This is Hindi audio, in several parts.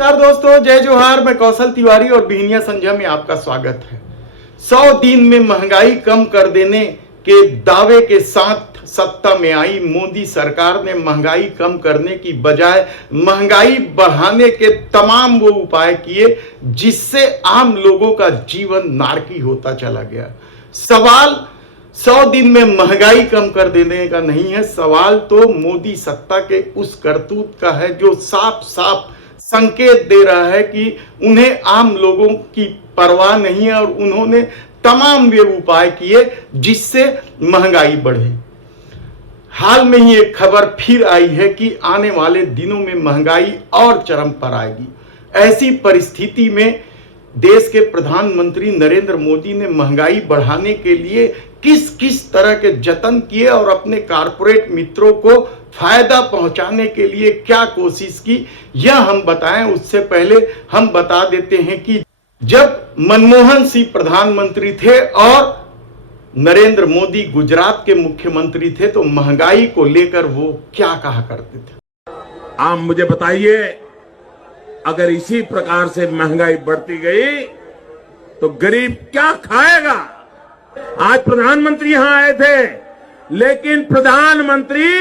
नमस्कार दोस्तों, जय जोहार। मैं कौशल तिवारी और बिहनिया संजय में आपका स्वागत है। 100 दिन में महंगाई कम कर देने के दावे के साथ सत्ता में आई मोदी सरकार ने महंगाई कम करने की बजाय महंगाई बढ़ाने के तमाम वो उपाय किए जिससे आम लोगों का जीवन नारकी होता चला गया। सवाल 100 दिन में महंगाई कम कर देने का नहीं है, सवाल तो मोदी सत्ता के उस करतूत का है जो साफ साफ संकेत दे रहा है कि उन्हें आम लोगों की परवाह नहीं है और उन्होंने तमाम वे उपाय किए जिससे महंगाई बढ़े। हाल में ही एक खबर फिर आई है कि आने वाले दिनों में महंगाई और चरम पर आएगी। ऐसी परिस्थिति में देश के प्रधानमंत्री नरेंद्र मोदी ने महंगाई बढ़ाने के लिए किस किस तरह के जतन किए और अपने कारपोरेट मित्रों को फायदा पहुंचाने के लिए क्या कोशिश की, यह हम बताएं। उससे पहले हम बता देते हैं कि जब मनमोहन सिंह प्रधानमंत्री थे और नरेंद्र मोदी गुजरात के मुख्यमंत्री थे तो महंगाई को लेकर वो क्या कहा करते थे। आप मुझे बताइए, अगर इसी प्रकार से महंगाई बढ़ती गई तो गरीब क्या खाएगा। आज प्रधानमंत्री यहां आए थे, लेकिन प्रधानमंत्री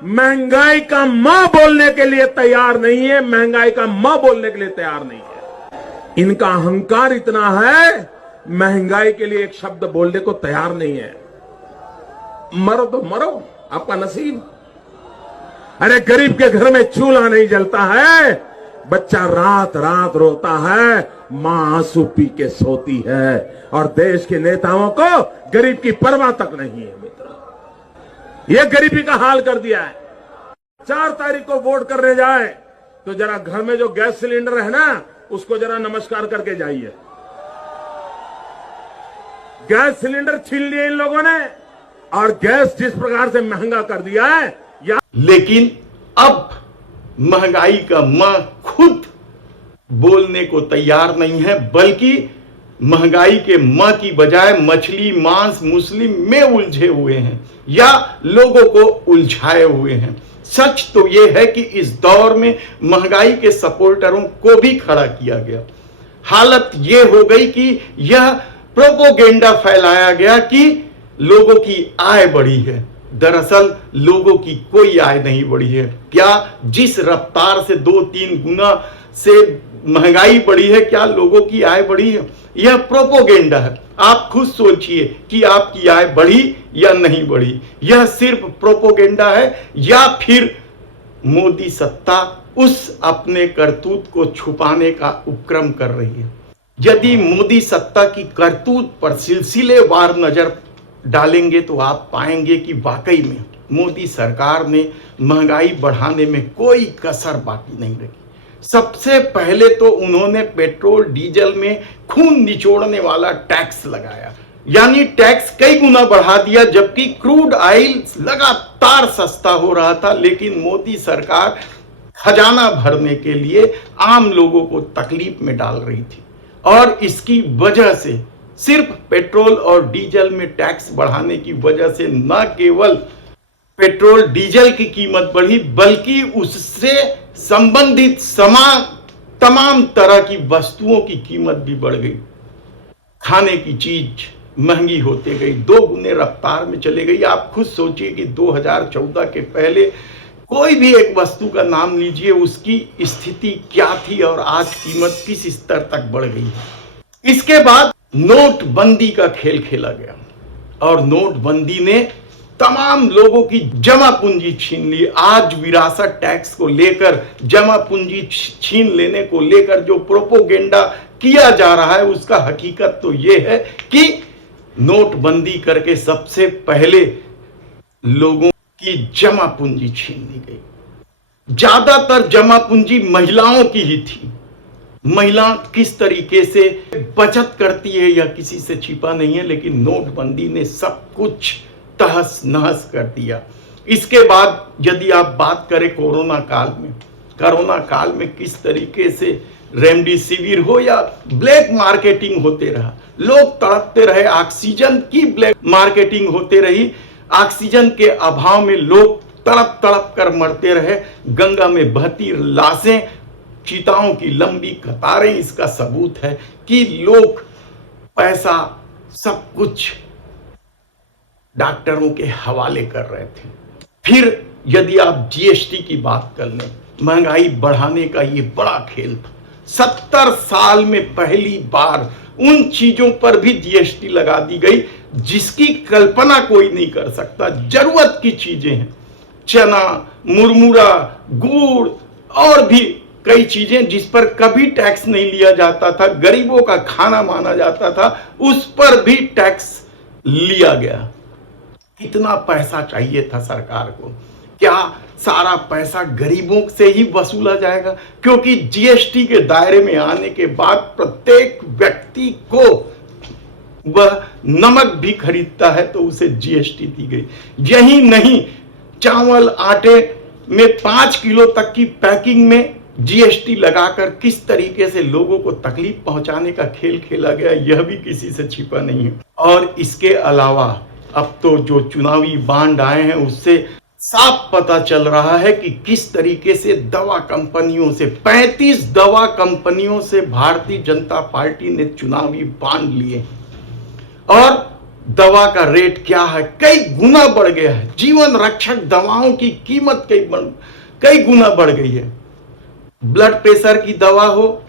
महंगाई का म बोलने के लिए तैयार नहीं है, महंगाई का म बोलने के लिए तैयार नहीं है। इनका अहंकार इतना है, महंगाई के लिए एक शब्द बोलने को तैयार नहीं है। मरो तो मरो, आपका नसीब। अरे गरीब के घर में चूल्हा नहीं जलता है, बच्चा रात रात रोता है, मां आंसू पी के सोती है और देश के नेताओं को गरीब की परवाह तक नहीं है। मित्र, यह गरीबी का हाल कर दिया है। 4 तारीख को वोट करने जाए तो जरा घर में जो गैस सिलेंडर है ना, उसको जरा नमस्कार करके जाइए। गैस सिलेंडर छीन लिए इन लोगों ने और गैस जिस प्रकार से महंगा कर दिया है लेकिन अब महंगाई का मां खुद बोलने को तैयार नहीं है, बल्कि महंगाई के मां की बजाय मछली मांस मुस्लिम में उलझे हुए हैं या लोगों को उलझाए हुए हैं। सच तो यह है कि इस दौर में महंगाई के सपोर्टरों को भी खड़ा किया गया। हालत यह हो गई कि यह प्रोपोगेंडा फैलाया गया कि लोगों की आय बढ़ी है। दरअसल लोगों की कोई आय नहीं बढ़ी है। क्या जिस रफ्तार से 2-3 गुना से महंगाई बढ़ी है, क्या लोगों की आय बढ़ी है? यह प्रोपोगेंडा है। आप खुद सोचिए कि आपकी आय बढ़ी या नहीं बढ़ी। यह सिर्फ प्रोपोगेंडा है या फिर मोदी सत्ता उस अपने करतूत को छुपाने का उपक्रम कर रही है। यदि मोदी सत्ता की करतूत पर सिलसिलेवार नजर डालेंगे तो आप पाएंगे कि वाकई में मोदी सरकार ने महंगाई बढ़ाने में कोई कसर बाकी नहीं रखी। सबसे पहले तो उन्होंने पेट्रोल डीजल में खून निचोड़ने वाला टैक्स लगाया, यानी टैक्स कई गुना बढ़ा दिया, जबकि क्रूड ऑयल लगातार सस्ता हो रहा था। लेकिन मोदी सरकार खजाना भरने के लिए आम लोगों को तकलीफ में डाल रही थी और इसकी वजह से सिर्फ पेट्रोल और डीजल में टैक्स बढ़ाने की वजह से न केवल पेट्रोल डीजल की कीमत बढ़ी, बल्कि उससे संबंधित तमाम तरह की वस्तुओं की कीमत भी बढ़ गई। खाने की चीज महंगी होते गई, 2 गुने रफ्तार में चले गई। आप खुद सोचिए कि 2014 के पहले कोई भी एक वस्तु का नाम लीजिए, उसकी स्थिति क्या थी और आज कीमत किस स्तर तक बढ़ गई है। इसके बाद नोटबंदी का खेल खेला गया और नोटबंदी ने तमाम लोगों की जमा पूंजी छीन ली। आज विरासत टैक्स को लेकर, जमा पूंजी छीन लेने को लेकर जो प्रोपोगेंडा किया जा रहा है, उसका हकीकत तो यह है कि नोटबंदी करके सबसे पहले लोगों की जमा पूंजी छीन ली गई। ज्यादातर जमा पूंजी महिलाओं की ही थी। महिला किस तरीके से बचत करती है यह किसी से छिपा नहीं है, लेकिन नोटबंदी ने सब कुछ तहस नहस कर दिया। इसके बाद यदि आप बात करें कोरोना काल में किस तरीके से रेमडेसिविर हो या ब्लैक मार्केटिंग होते रहा, लोग तड़पते रहे, ऑक्सीजन की ब्लैक मार्केटिंग होते रही, ऑक्सीजन के अभाव में लोग तड़प तड़प कर मरते रहे, गंगा में बहती लाशें चिताओं की लंबी कतारें इसका सबूत है कि लोग पैसा सब कुछ डॉक्टरों के हवाले कर रहे थे। फिर यदि आप जीएसटी की बात कर लें, महंगाई बढ़ाने का ये बड़ा खेल था। 70 साल में पहली बार उन चीजों पर भी जीएसटी लगा दी गई जिसकी कल्पना कोई नहीं कर सकता। जरूरत की चीजें हैं, चना, मुरमुरा, गुड़ और भी कई चीजें जिस पर कभी टैक्स नहीं लिया जाता था, गरीबों का खाना माना जाता था, उस पर भी टैक्स लिया गया। कितना पैसा चाहिए था सरकार को? क्या सारा पैसा गरीबों से ही वसूला जाएगा? क्योंकि जीएसटी के दायरे में आने के बाद प्रत्येक व्यक्ति को वह नमक भी खरीदता है तो उसे जीएसटी दी गई। यही नहीं, चावल आटे में 5 किलो तक की पैकिंग में जीएसटी लगाकर किस तरीके से लोगों को तकलीफ पहुंचाने का खेल खेला गया, यह भी किसी से छिपा नहीं है। और इसके अलावा अब तो जो चुनावी बांड आए हैं उससे साफ पता चल रहा है कि किस तरीके से दवा कंपनियों से 35 दवा कंपनियों से भारतीय जनता पार्टी ने चुनावी बांड लिए और दवा का रेट क्या है, कई गुना बढ़ गया है। जीवन रक्षक दवाओं की कीमत कई गुना बढ़ गई है। ब्लड प्रेशर की दवा हो,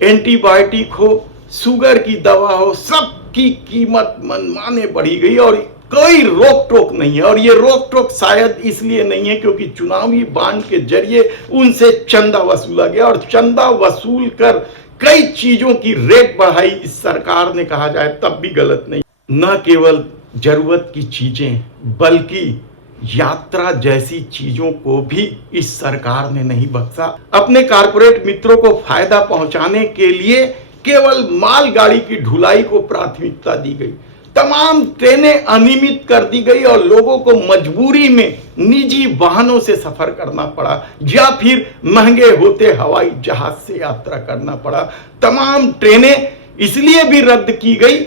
एंटीबायोटिक हो, शुगर की दवा हो, सब की कीमत मनमाने बढ़ी गई और कोई रोक टोक नहीं है। और ये रोक टोक शायद इसलिए नहीं है क्योंकि चुनावी बांड के जरिए उनसे चंदा वसूला गया और चंदा वसूल कर कई चीजों की रेट बढ़ाई इस सरकार ने, कहा जाए तब भी गलत नहीं। न केवल जरूरत की चीजें बल्कि यात्रा जैसी चीजों को भी इस सरकार ने नहीं बख्शा। अपने कारपोरेट मित्रों को फायदा पहुंचाने के लिए केवल मालगाड़ी की ढुलाई को प्राथमिकता दी गई। तमाम ट्रेनें अनियमित कर दी गई और लोगों को मजबूरी में निजी वाहनों से सफर करना पड़ा या फिर महंगे होते हवाई जहाज से यात्रा करना पड़ा। तमाम ट्रेनें इसलिए भी रद्द की गई,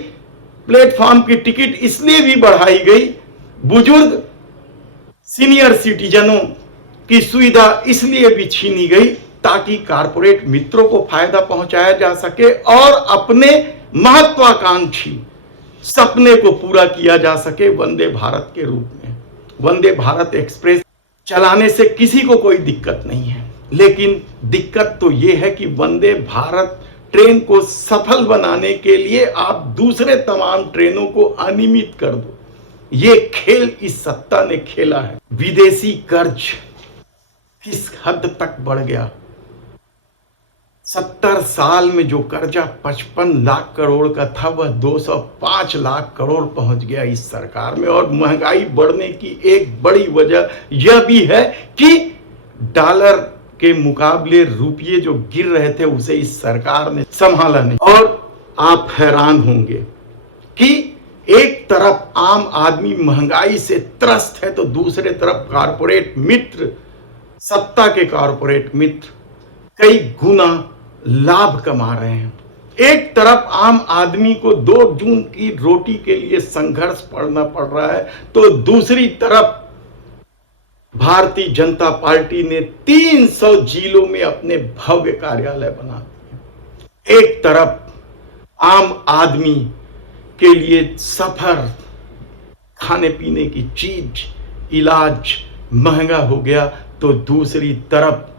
प्लेटफॉर्म की टिकट इसलिए भी बढ़ाई गई, बुजुर्ग सीनियर सिटीजनों की सुविधा इसलिए भी छीनी गई ताकि कारपोरेट मित्रों को फायदा पहुंचाया जा सके और अपने महत्वाकांक्षी सपने को पूरा किया जा सके वंदे भारत के रूप में। वंदे भारत एक्सप्रेस चलाने से किसी को कोई दिक्कत नहीं है, लेकिन दिक्कत तो यह है कि वंदे भारत ट्रेन को सफल बनाने के लिए आप दूसरे तमाम ट्रेनों को अनियमित कर दो। ये खेल इस सत्ता ने खेला है। विदेशी कर्ज किस हद तक बढ़ गया? 70 साल में जो कर्जा 55 लाख करोड़ का था वह 205 लाख करोड़ पहुंच गया इस सरकार में। और महंगाई बढ़ने की एक बड़ी वजह यह भी है कि डॉलर के मुकाबले रुपये जो गिर रहे थे उसे इस सरकार ने संभाला नहीं। और आप हैरान होंगे कि एक तरफ आम आदमी महंगाई से त्रस्त है तो दूसरे तरफ कारपोरेट मित्र, सत्ता के कारपोरेट मित्र कई गुना लाभ कमा रहे हैं। एक तरफ आम आदमी को 2 जून की रोटी के लिए संघर्ष पड़ना पड़ रहा है तो दूसरी तरफ भारतीय जनता पार्टी ने 300 जिलों में अपने भव्य कार्यालय बना दिए। एक तरफ आम आदमी के लिए सफर, खाने पीने की चीज, इलाज महंगा हो गया तो दूसरी तरफ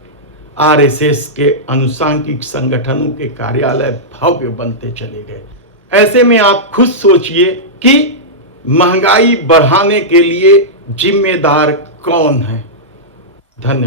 आरएसएस के अनुसांगिक संगठनों के कार्यालय भव्य बनते चले गए। ऐसे में आप खुद सोचिए कि महंगाई बढ़ाने के लिए जिम्मेदार कौन है? धन्यवाद।